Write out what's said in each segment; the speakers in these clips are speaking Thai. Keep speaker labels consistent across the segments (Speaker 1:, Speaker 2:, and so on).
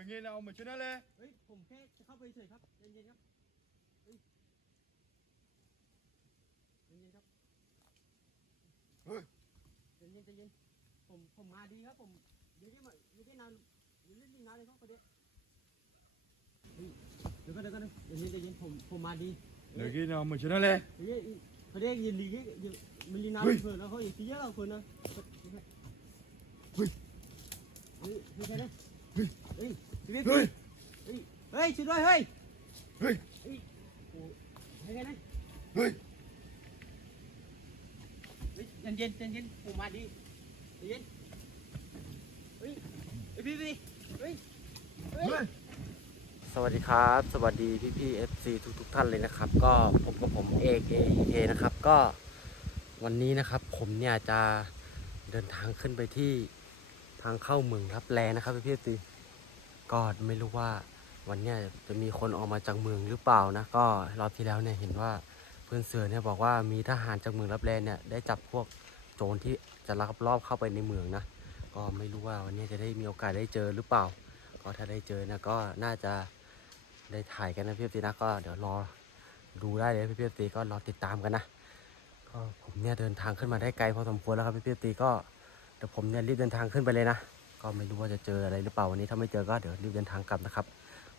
Speaker 1: อย่างงี้นะเอามาชนะเลย
Speaker 2: เฮ้ยผมแค่จะเข้าไปเฉยครับเย็นๆครับเฮ้ยเย็นๆครับ
Speaker 1: เฮ้ย
Speaker 2: ใจเย็นใจเย็นผมผมมาดีครับผมเดี๋ยวนี้มาเดี๋ยวนี้นานเดี๋ยวนี้นานเลยครับประเดี๋ยวเฮ้ยเดี๋ยวก็เดี๋ยวก็เดี๋ยวเย็นใจเย็นผมผมมาดี
Speaker 1: อย่างงี้นะเอามาชนะเลย
Speaker 2: เฮ้ยประเดี๋ยวยินดีกี่ยินมันลีนาน
Speaker 1: เฮ้ย
Speaker 2: เพื่อนนะเขาอย่าตีเยอะเอาเพื่อนนะ
Speaker 1: เฮ้ย
Speaker 2: เฮ้ยเฮ้ยใช่ไหม
Speaker 1: เฮ้ย
Speaker 2: เฮ้ยชีวิต
Speaker 1: เฮ้ย
Speaker 2: เฮ้ย เฮ้ยช่วยด้วยเฮ้ย
Speaker 1: เฮ้ย
Speaker 2: โอ้ให้ไงนะ
Speaker 1: เฮ้ย
Speaker 2: เฮ้ยเย็นเย็นเย็นเย็นผมมาดีเย็นเฮ้ยเฮ้ยพี่พี่เฮ้ยเฮ้ย
Speaker 1: เฮ้ย
Speaker 3: สวัสดีครับ สวัสดีพี่พี่เอฟซีทุกทุกๆท่านเลยนะครับ ก็ผมกับผมเอกเอเคนะครับ ก็วันนี้นะครับผมเนี่ยจะเดินทางขึ้นไปที่ทางเข้าเมืองรับแลนะครับพี่พี่เอฟซี ก็ไม่รู้ว่าวันเนี้ยจะมีคนออกมาจากเมืองหรือเปล่านะก็รอบที่แล้วเนี่ยเห็นว่าเพื่อนเสือเนี่ยบอกว่ามีทหารจากเมืองรับแลเนี่ยได้จับพวกโจรที่จะลักลอบเข้าไปในเมืองนะก็ไม่รู้ว่าวันนี้จะได้มีโอกาสได้เจอหรือเปล่า ก็ถ้าได้เจอนะก็น่าจะได้ถ่ายกันนะพี่พีนะก็เดี๋ยวรอดูได้เลยพี่พีก็รอติดตามกันนะก็ผมเนี่ยเดินทางขึ้นมาได้ไกลพอสมควรแล้วครับพี่พีก็เดี๋ยวผมเนี่ยรีบเดินทางขึ้นไปเลยนะ ก็ไม่รู้ว่าจะเจออะไรหรือเปล่าวันนี้ถ้าไม่เจอก็เดี๋ยวรีบเดินทางกลับนะครับ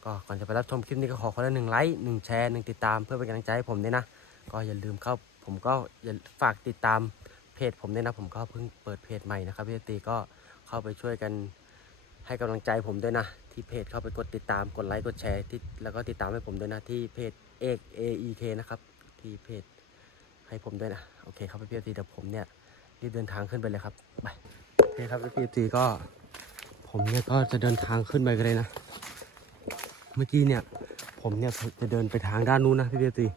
Speaker 3: ก็ก่อนจะไปรับชมคลิปนี้ก็ขอคนละหนึ่งไลค์หนึ่งแชร์หนึ่งติดตามเพื่อเป็นกำลังใจให้ผมด้วยนะ ก็อย่าลืมเข้าผมก็อย่าฝากติดตามเพจผมด้วยนะ ผมก็เพิ่งเปิดเพจใหม่นะครับพี่ตีก็เข้าไปช่วยกันให้กำลังใจผมด้วยนะ ที่เพจเข้าไปกดติดตามกดไลค์กดแชร์ที่แล้วก็ติดตามให้ผมด้วยนะที่เพจเอก A E K นะครับที่เพจให้ผมด้วยนะโอเคครับพี่พีเดี๋ยวผมเนี่ยรีบเดินทางขึ้นไปเลยครับไปโอเคครับพี่พีก็ ผมเนี่ยก็จะเดินทางขึ้นไปกันเลยนะ เมื่อกี้เนี่ย ผมเนี่ยจะเดินไปทางด้านนู้นนะพี่พี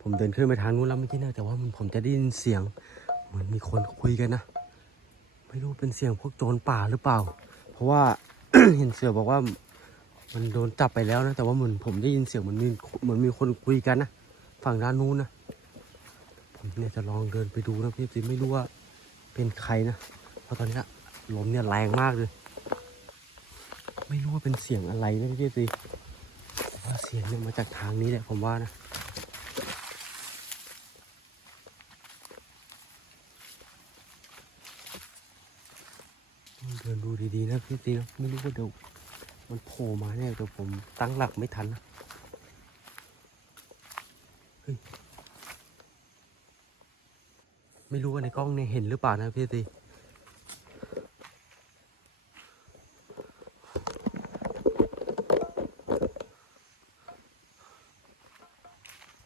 Speaker 3: ผมเดินขึ้นไปทางนู้นแล้วเมื่อกี้นี่ยแต่ว่ามันผมจะได้ยินเสียง เหมือนมีคนคุยกันนะไม่รู้เป็นเสียงพวกโจรป่าหรือเปล่า เพราะว่าเห็นเสือบอกว่า มันโดนจับไปแล้วนะแต่ว่าเหมือนผมได้ยินเสียงเหมือนมีเหมือนมีคนคุยกันนะฝั่งด้านนู้นนะผมเนี่ยจะลองเดินไปดูนะพี่สิไม่รู้ว่าเป็นใครนะเพราะตอนนี้ลมเนี่ยแรงมากเลย ไม่รู้ว่าเป็นเสียงอะไรนะพี่สิแต่ว่าเสียงเนี่ยมาจากทางนี้แหละผมว่านะเดินดูดีๆนะพี่สินะไม่รู้ว่าเดี๋ยวมันโผล่มาเนี่ยเดี๋ยวผมตั้งหลักไม่ทันนะไม่รู้ว่าในกล้องเนี่ยเห็นหรือเปล่านะพี่สิ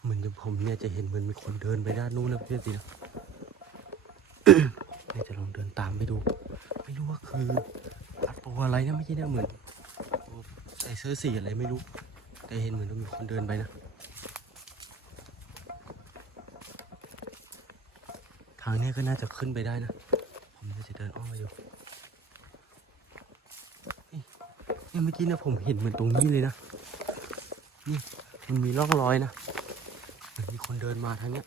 Speaker 3: เหมือนจะ ผมเนี่ยจะเห็นเหมือนมีคนเดินไปด้านนู้นนะพี่อนสินะเนี่ยจะลองเดินตามไปดู ไม่รู้ว่าคืออัดตัวอะไรนะเมื่อกี้เนี่ยเหมือนใส่เสื้อสีอะไรไม่รู้ แต่เห็นเหมือนว่ามีคนเดินไปนะ ทางนี้ก็น่าจะขึ้นไปได้นะ ผมจะเดินอ้อมไปอยู่เนี่ยเมื่อกี้เนี่ยผมเห็นเหมือนตรงนี้เลยนะ นี่มันมีร่องรอยนะ คนเดินมาทางเนี้ย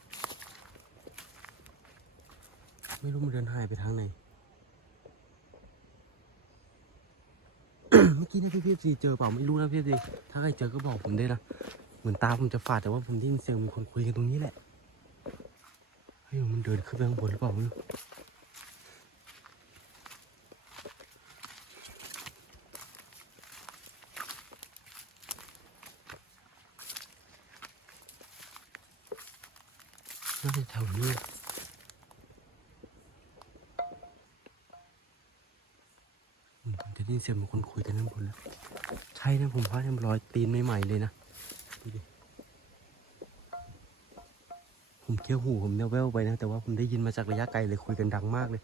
Speaker 3: ไม่รู้มันเดินหายไปทางไหน เมื่อกี้นะพี่พีซีเจอเปล่าไม่รู้นะพี่ซีถ้าใครเจอก็บอกผมได้นะ เหมือนตาผมจะฝาดแต่ว่าผมได้ยินเสียงมีคนคุยกันตรงนี้แหละ เฮ้ยมันเดินขึ้นไปข้างบนหรือเปล่าไม่รู้น่าจะแถวนี้ อืม ผมจะได้ยินเสียงเหมือนคนคุยกันข้างบนแล้วใช่นะผมว่าเนี่ยมันรอยตีนใหม่ๆเลยนะดูดิผมเคี้ยวหูผมเนี่ยแววไปนะ แต่ว่าผมได้ยินมาจากระยะไกลเลยคุยกันดังมากเลย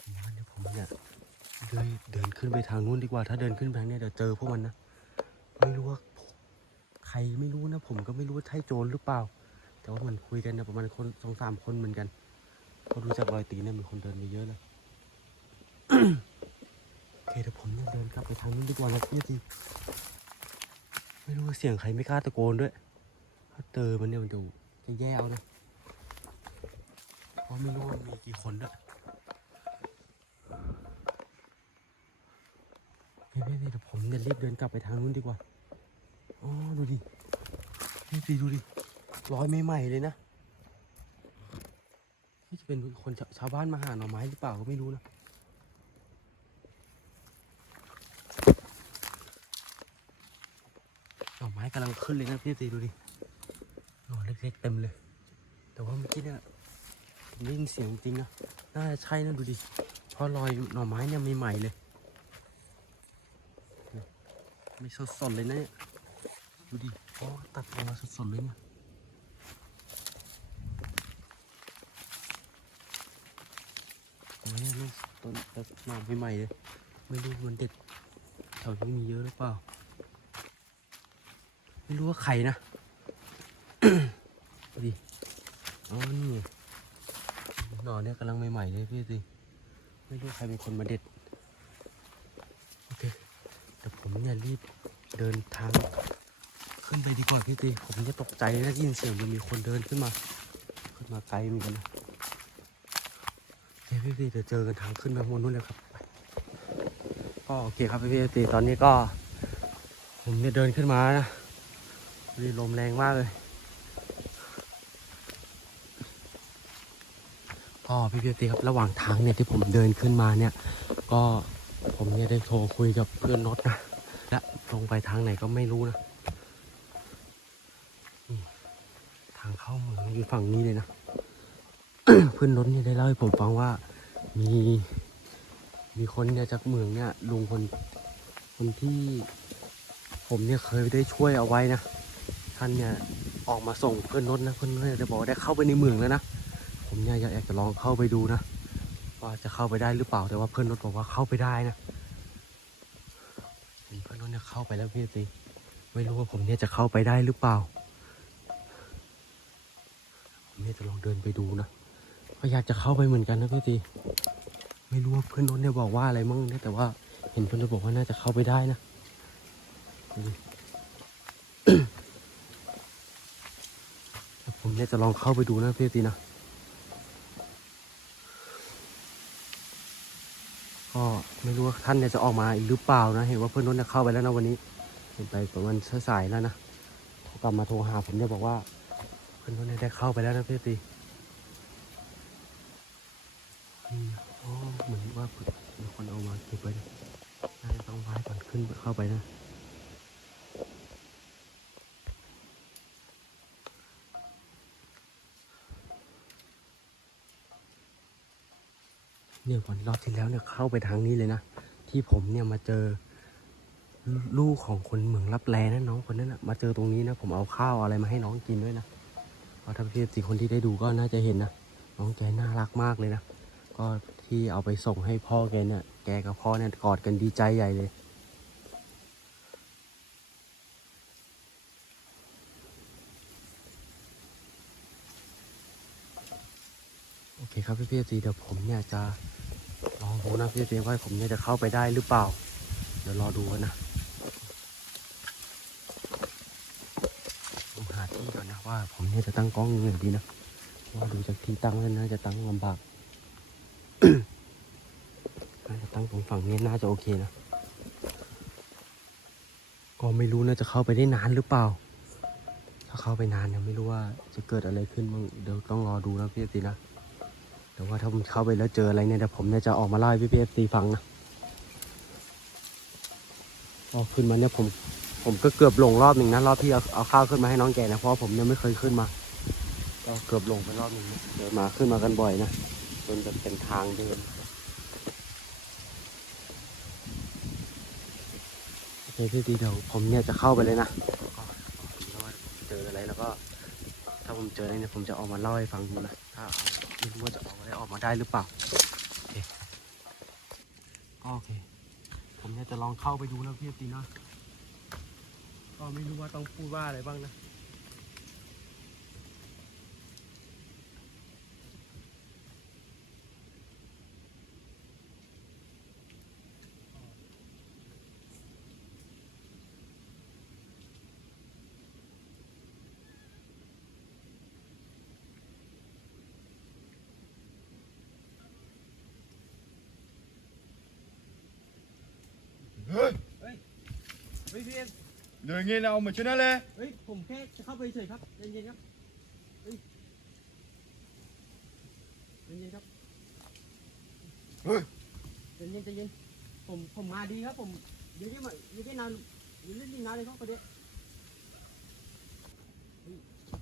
Speaker 3: ผมว่าเดี๋ยวผมเนี่ยเดินเดินขึ้นไปทางนู้นดีกว่า ถ้าเดินขึ้นไปทางเนี้ยเดี๋ยวเจอพวกมันนะ ผมก็ไม่รู้ใช่โจรหรือเปล่า แต่ว่ามันคุยกันนะประมาณคนสองสามคนเหมือนกันเขาดูจากรอยตีนเนี่ยเหมือนคนเดินมาเยอะเลยโอเคเดี๋ยวผมเะเดินกลับไปทางนู้นดีกว่านะพี่จีไม่รู้ว่าเสียงใครไม่กล้าตะโกนด้วยถ้าเจอมันเนี่ยมันดูจะแย่เอาเลยเพราะไม่รู้ว่ามีกี่คนด้วยเฮ้เดี๋ยวผมจะรีบเดินกลับไปทางนู้นดีกว่า อ๋อ ดูดิ พี่พี่ดูดิร้อยใหม่ๆเลยนะนี่จะเป็นคนชาชาวบ้านมาหาหน่อไม้หรือเปล่าก็ไม่รู้นะหน่อไม้กำลังขึ้นเลยนะพี่ตีดูดิหน่อเล็กๆเต็มเลย แต่ว่าเมื่อกี้เนี่ยผมได้ยินเสียงจริงนะน่าจะใช่นะดูดิเพราะรอยหน่อไม้เนี่ยใหม่ๆเลย ไม่สดสดๆเลยนะเนี่ย ดูดิอ๋อตัดออกมาสดสดๆเลยเนี่ยโอ้ยเนี่ยนี่ต้นตัดมาใหม่ๆเลย ไม่รู้มันเด็ดแถวนี้มีเยอะหรือเปล่า ไม่รู้ว่าใครนะดิอ๋อนี่หน่อเนี่ยกำลังใหม่ๆเลยพี่สิไม่รู้ใครเป็นคนมาเด็ด โอเค แต่ผมเนี่ยรีบเดินทาง ขึ้นไปดีกว่าพี่ตีผมจะตกใจนะได้ยินเสียงมันมีคนเดินขึ้นมา ขึ้นมาไกลเหมือนกันนะโอเคพี่ตีเดี๋ยวเจอกันทางขึ้นไปบนนู้นเลยครับก็โอเคครับพี่พี่ตีตอนนี้ก็ ผมเนี่ยเดินขึ้นมานะรีลมแรงมากเลยก็พี่พี่ตีครับระหว่างทางเนี่ยที่ผมเดินขึ้นมาเนี่ย ก็ผมเนี่ยได้โทรคุยกับเพื่อนรถนะและลงไปทางไหนก็ไม่รู้นะนี่ทางเข้าเมืองอยู่ ฝั่งนี้เลยนะ เพื่อนรถเนี่ยได้เล่าให้ผมฟังว่ามีมีคนเนี่ยจากเมืองเนี่ยลุงคนคนที่ผมเนี่ยเคยได้ช่วยเอาไว้นะท่านเนี่ยออกมาส่งเพื่อนรถนะเพื่อนรถเนี่ยจะบอกได้เข้าไปในเมืองแล้วนะผมเนี่ยอยากจะลองเข้าไปดูนะว่าจะเข้าไปได้หรือเปล่าแต่ว่าเพื่อนรถบอกว่าเข้าไปได้นะเพื่อนรถเนี่ยเข้าไปแล้วพี่ตีไม่รู้ว่าผมเนี่ยจะเข้าไปได้หรือเปล่า เนี่ยจะลองเดินไปดูนะก็อยากจะเข้าไปเหมือนกันนะพี่ตีไม่รู้ว่าเพื่อนรถเนี่ยบอกว่าอะไรมั่งนะแต่ว่าเห็นเพื่อนรถบอกว่าน่าจะเข้าไปได้นะผมเนี่ยจะลองเข้าไปดูนะพี่ตีนะก็ไม่รู้ว่าท่านเนี่ยจะออกมาอีกหรือเปล่านะ เห็นว่าเพื่อนนุ่นเนี่ยเข้าไปแล้วนะวันนี้เห็นไปประมาณสายแล้วนะโทรกลับมาโทรหาผมเนี่ยบอกว่า เพื่อนในได้เข้าไปแล้วนะพี่ตีอืมอ๋อเหมือนว่าคนเอามาเก็บไว้น่าจะต้องไหว้ก่อนขึ้นเข้าไปนะเนี่ยวันรอบที่แล้วเนี่ยเข้าไปทางนี้เลยนะ ที่ผมเนี่ยมาเจอลลูกของคนเหมืองรับแลนะน้องคนนั้นนะมาเจอตรงนี้นะ ผมเอาข้าวอะไรมาให้น้องกินด้วยนะ พราะถ้าพี่สี่คนที่ได้ดูก็น่าจะเห็นนะน้องแกน่ารักมากเลยนะก็ที่เอาไปส่งให้พ่อแกเนี่ยแกกับพ่อเนี่ยกอดกันดีใจใหญ่เลยโอเคครับพี่เพี่สีเดี๋ยวผมเนี่ยจะลองดูนะพี่เพี่ว่าผมเนี่ยจะเข้าไปได้หรือเปล่า เดี๋ยวรอดูกันนะผมหาที่ก่อนนะ ว่าผมเนี่ยจะตั้งกล้องยังไงดีนะว่าดูจากที่ตั้งแล้วน่าจะตั้งลำบากน่าจะตั้งตรงฝั่งนี้น่าจะโอเคนะ ก็ไม่รู้น่าจะเข้าไปได้นานหรือเปล่า ถ้าเข้าไปนานเนี่ยไม่รู้ว่าจะเกิดอะไรขึ้นบ้างเดี๋ยวต้องรอดูนะพี่ตีนะ แต่ว่าถ้าผมเข้าไปแล้วเจออะไรเนี่ยเดี๋ยวผมเนี่ยจะออกมาเล่าให้พี่พีเอฟซีฟังนะ พอขึ้นมาเนี่ยผม ผมก็เกือบหลงรอบหนึ่งนะรอบที่เอาเอาข้าวขึ้นมาให้น้องแกนะเพราะผมเนี่ยไม่เคยขึ้นมา ก็เกือบหลงไปรอบหนึ่งนะเดินมาขึ้นมากันบ่อยนะจนจะเป็นทางเดินโอเคพี่ตีเดี๋ยวผมเนี่ยจะเข้าไปเลยนะเจออะไรแล้วก็ ถ้าผมเจออะไรเนี่ยผมจะออกมาเล่าให้ฟังดูนะถ้าไม่รู้ว่าจะออกมาได้ออกมาได้หรือเปล่าโอเคก็โอเคผมเนี่ยจะลองเข้าไปดูนะพี่ตีนะ ก็ไม่รู้ว่าต้องพูดว่าอะไรบ้างนะ
Speaker 4: Hey!
Speaker 3: Hey! Hey, Vivian! เฮ้ยพี่เอ็ม
Speaker 4: เดี๋ยวงี้เราเอามาชนะเลย
Speaker 3: เฮ้ยผมแค่จะเข้าไปเฉยครับเย็นๆครับเฮ้ยเย็นๆครับ
Speaker 4: เฮ้ย
Speaker 3: ใจเย็นใจเย็นผมผมมาดีครับผมเดี๋ยวนี้มาเดี๋ยวนี้นานเดี๋ยวนี้นานเลยครับประเดี๋ยวเฮ้ย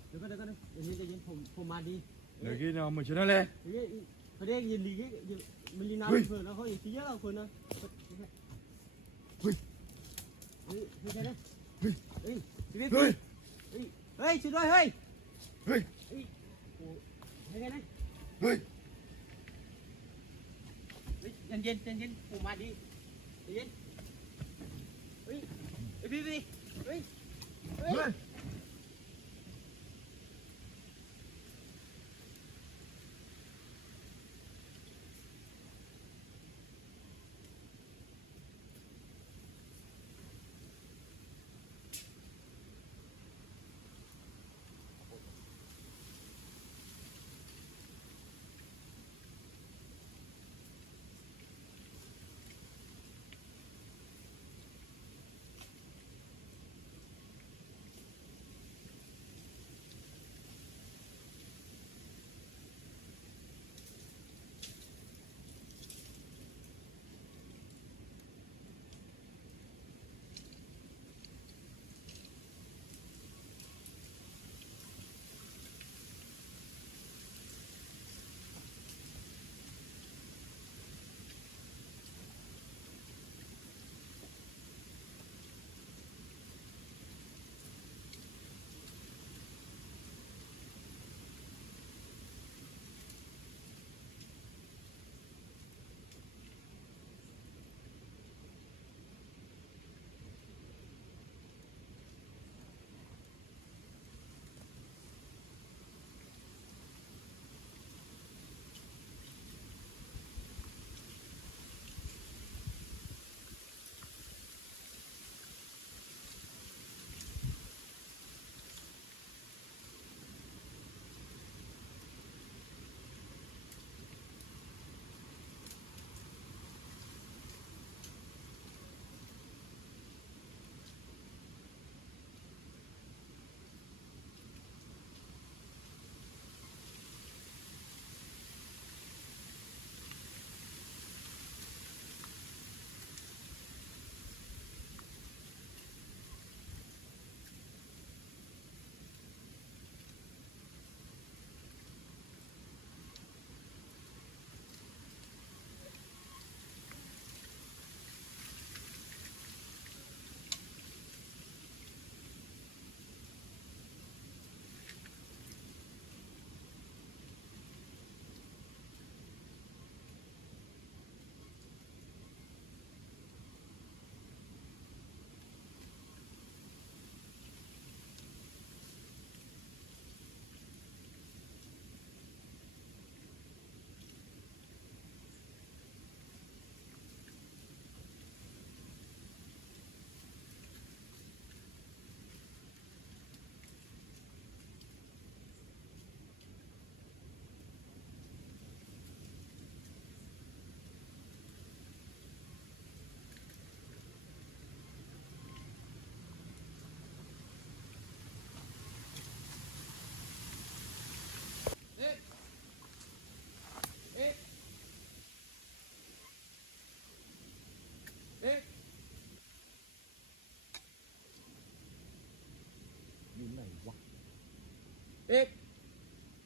Speaker 3: เดี๋ยวก็เดี๋ยวก็เดี๋ยวเย็นใจเย็นผมผมมาดี
Speaker 4: เดี๋ยวงี้เราเอามาชนะเลย
Speaker 3: เดี๋ยวนี้ประเดี๋ยวยินดีที่ยินมันลีนาน
Speaker 4: เฮ้ย
Speaker 3: เพื่อนแล้วเขาอย่างที่เยอะเราคนนะ
Speaker 4: เฮ้ย
Speaker 3: เฮ้ยไม่ใช่นะ
Speaker 4: เฮ้ย
Speaker 3: เฮ้ยชีวิต
Speaker 4: เฮ้ย
Speaker 3: เฮ้ยเฮ้ยช่วยด้วยเฮ้ย
Speaker 4: เฮ้ย
Speaker 3: โอ้ไม่ใช่นะ
Speaker 4: เฮ้ย
Speaker 3: เฮ้ยเย็นเย็นเย็นเย็นผมมาดีใจเย็นเฮ้ยเฮ้ยพี่พี่เฮ้ยเฮ้ย
Speaker 4: เฮ้ยอยู่
Speaker 3: อ๊ะ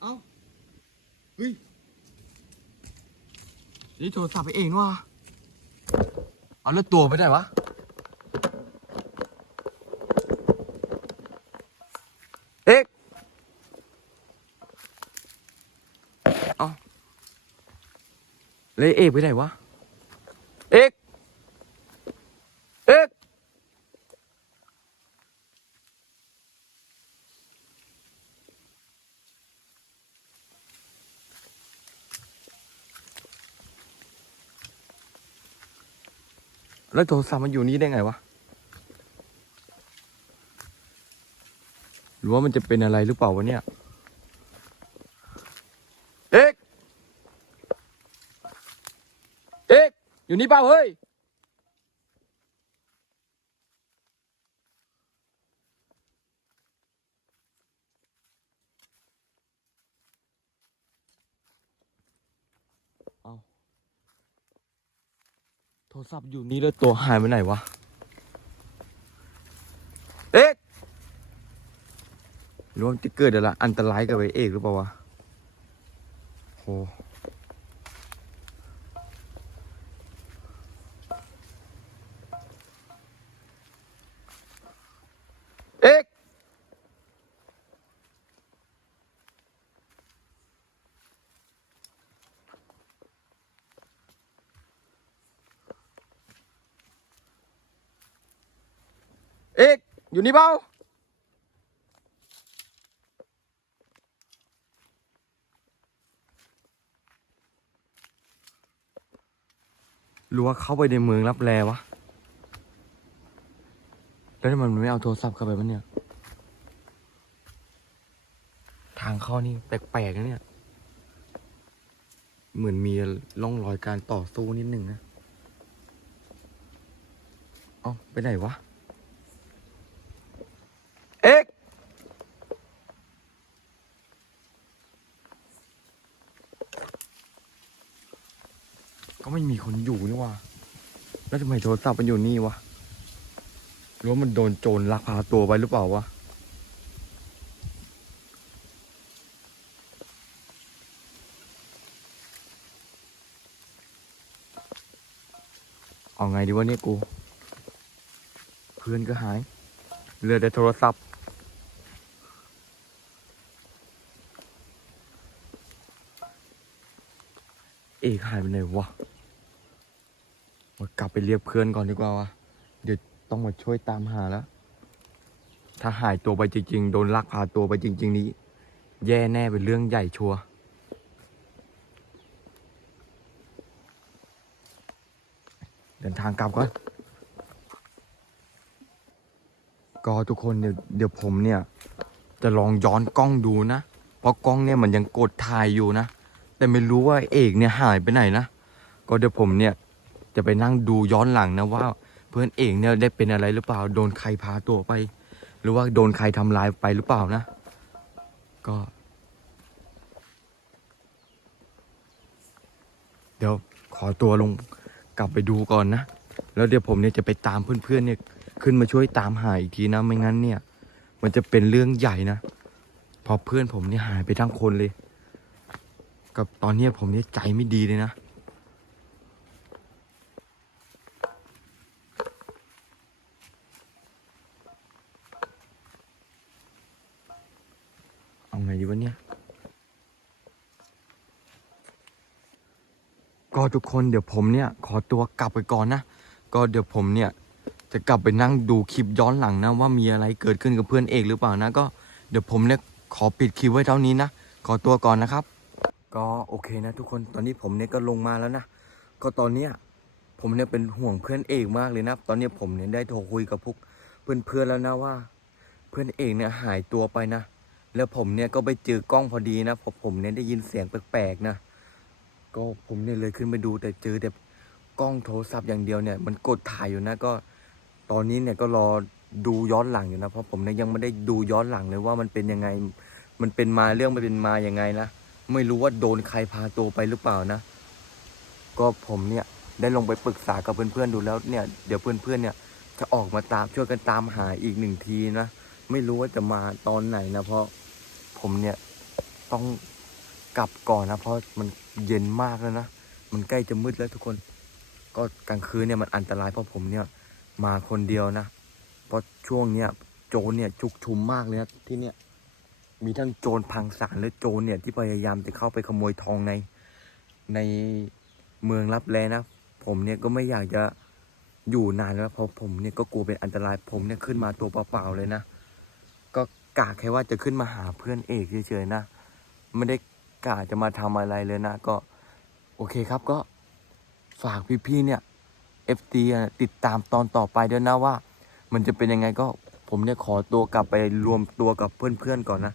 Speaker 3: เอ้าเฮ้ย
Speaker 1: นี่โทรศัพท์ไปเองว่ะเอาแล้วตัวไปไหนวะเอ็กเอาเลยเอกไปไหนวะ เอ็กเอ็ก แล้วโทรศัพท์มันอยู่นี่ได้ไงวะ หรือว่ามันจะเป็นอะไรหรือเปล่าวะเนี่ย เอ๊กเอ๊กอยู่นี่เปล่าเฮ้ย ศัพท์อยู่นี่แล้วตัวหายไปไหนวะ เอ๊ะรว่ามันจะเกิดอะไรอันตรายกับไอ้เอกหรือเปล่าวะโหเอกเอยู่นี่เปล่าหรือว่าเข้าไปในเมืองรับแลวะ แล้วทำไมมันไม่เอาโทรศัพท์เข้าไปวะเนี่ย ทางเข้านี่แปลกๆนะเนี่ย เหมือนมีร่องรอยการต่อสู้นิดหนึ่งนะ เอ้าไปไหนวะ เอ็ก ก็ ไม่มีคนอยู่นี่ว่า แล้วทำไมโทรศัพท์มันอยู่นี่วะหรือว่ามันโดนโจรลักพาตัวไปหรือเปล่าวะเอาไงดีวะเนี่ยกู เพื่อนก็หายเหลือแต่โทรศัพท์ เอกหายไปไหนวะ ไปเรียกเพื่อนก่อนดีกว่าวะเดี๋ยวต้องมาช่วยตามหาแล้ว ถ้าหายตัวไปจริงๆ โดนลักพาตัวไปจริง ๆ นี้ แย่แน่เป็นเรื่องใหญ่ชัวร์เดินทางกลับก่อนก็ทุกคนเดี๋ยวเดี๋ยวผมเนี่ย จะลองย้อนกล้องดูนะ เพราะกล้องเนี่ยมันยังกดถ่ายอยู่นะ แต่ไม่รู้ว่าเอกเนี่ยหายไปไหนนะ ก็เดี๋ยวผมเนี่ย จะไปนั่งดูย้อนหลังนะว่า เพื่อนเอกเนี่ยได้เป็นอะไรหรือเปล่า โดนใครพาตัวไป หรือว่าโดนใครทำร้ายไปหรือเปล่านะ ก็ เดี๋ยวขอตัวลงกลับไปดูก่อนนะ แล้วเดี๋ยวผมเนี่ยจะไปตามเพื่อนๆเนี่ยขึ้นมาช่วยตามหาอีกทีนะไม่งั้นเนี่ย มันจะเป็นเรื่องใหญ่นะพอเพื่อนผมเนี่ยหายไปทั้งคนเลย กับตอนเนี้ยผมเนี่ยใจไม่ดีเลยนะ เอาไงดีวะเนี่ย ก็ทุกคนเดี๋ยวผมเนี่ยขอตัวกลับไปก่อนนะ ก็เดี๋ยวผมเนี่ยจะกลับไปนั่งดูคลิปย้อนหลังนะว่ามีอะไรเกิดขึ้นกับเพื่อนเอกหรือเปล่านะก็เดี๋ยวผมเนี่ยขอปิดคลิปไว้เท่านี้นะ ขอตัวก่อนนะครับ ก็โอเคนะทุกคนตอนนี้ผมเนี่ยก็ลงมาแล้วนะ ก็ตอนเนี้ยผมเนี่ยเป็นห่วงเพื่อนเอกมากเลยนะ ตอนนี้ผมเนี่ยได้โทรคุยกับพวกเพื่อนๆแล้วนะว่า เพื่อนเอกเนี่ยหายตัวไปนะ แล้วผมเนี่ยก็ไปเจอกล้องพอดีนะพอผมเนี่ยได้ยินเสียงแปลกๆนะ ก็ผมเนี่ยเลยขึ้นไปดูแต่เจอแต่กล้องโทรศัพท์อย่างเดียวเนี่ยมันกดถ่ายอยู่นะก็ตอนนี้เนี่ยก็รอดูย้อนหลังอยู่นะเพราะผมเนี่ยยังไม่ได้ดูย้อนหลังเลยว่ามันเป็นยังไง มันเป็นมาเรื่องมันเป็นมาอย่างไงนะไม่รู้ว่าโดนใครพาตัวไปหรือเปล่านะ ก็ผมเนี่ยได้ลงไปปรึกษากับเพื่อนๆดูแล้วเนี่ยเดี๋ยวเพื่อนๆเนี่ยจะออกมาตามช่วยกันตามหาอีกหนึ่งทีนะไม่รู้ว่าจะมาตอนไหนนะเพราะผมเนี่ยต้อง กลับก่อนนะ เพราะมันเย็นมากแล้วนะ มันใกล้จะมืดแล้วทุกคน ก็กลางคืนเนี่ยมันอันตรายเพราะผมเนี่ยมาคนเดียวนะ เพราะช่วงเนี้ยโจรเนี่ยชุกชุมมากเลยนะที่เนี่ย มีทั้งโจรพังสารและโจรเนี่ยที่พยายามจะเข้าไปขโมยทองในในเมืองรับแลนะ ผมเนี่ยก็ไม่อยากจะอยู่นานแล้วเพราะผมเนี่ยก็กลัวเป็นอันตราย ผมเนี่ยขึ้นมาตัวเปล่าๆเลยนะ ก็กะแค่ว่าจะขึ้นมาหาเพื่อนเอกเฉยๆนะ ไม่ได้ กะจะมาทำอะไรเลยนะก็ โอเคครับก็ฝากพี่ๆเนี่ย FT ติดตามตอนต่อไปด้วยนะว่า มันจะเป็นยังไงก็ผมเนี่ยขอตัวกลับไปรวมตัวกับเพื่อนๆก่อนนะ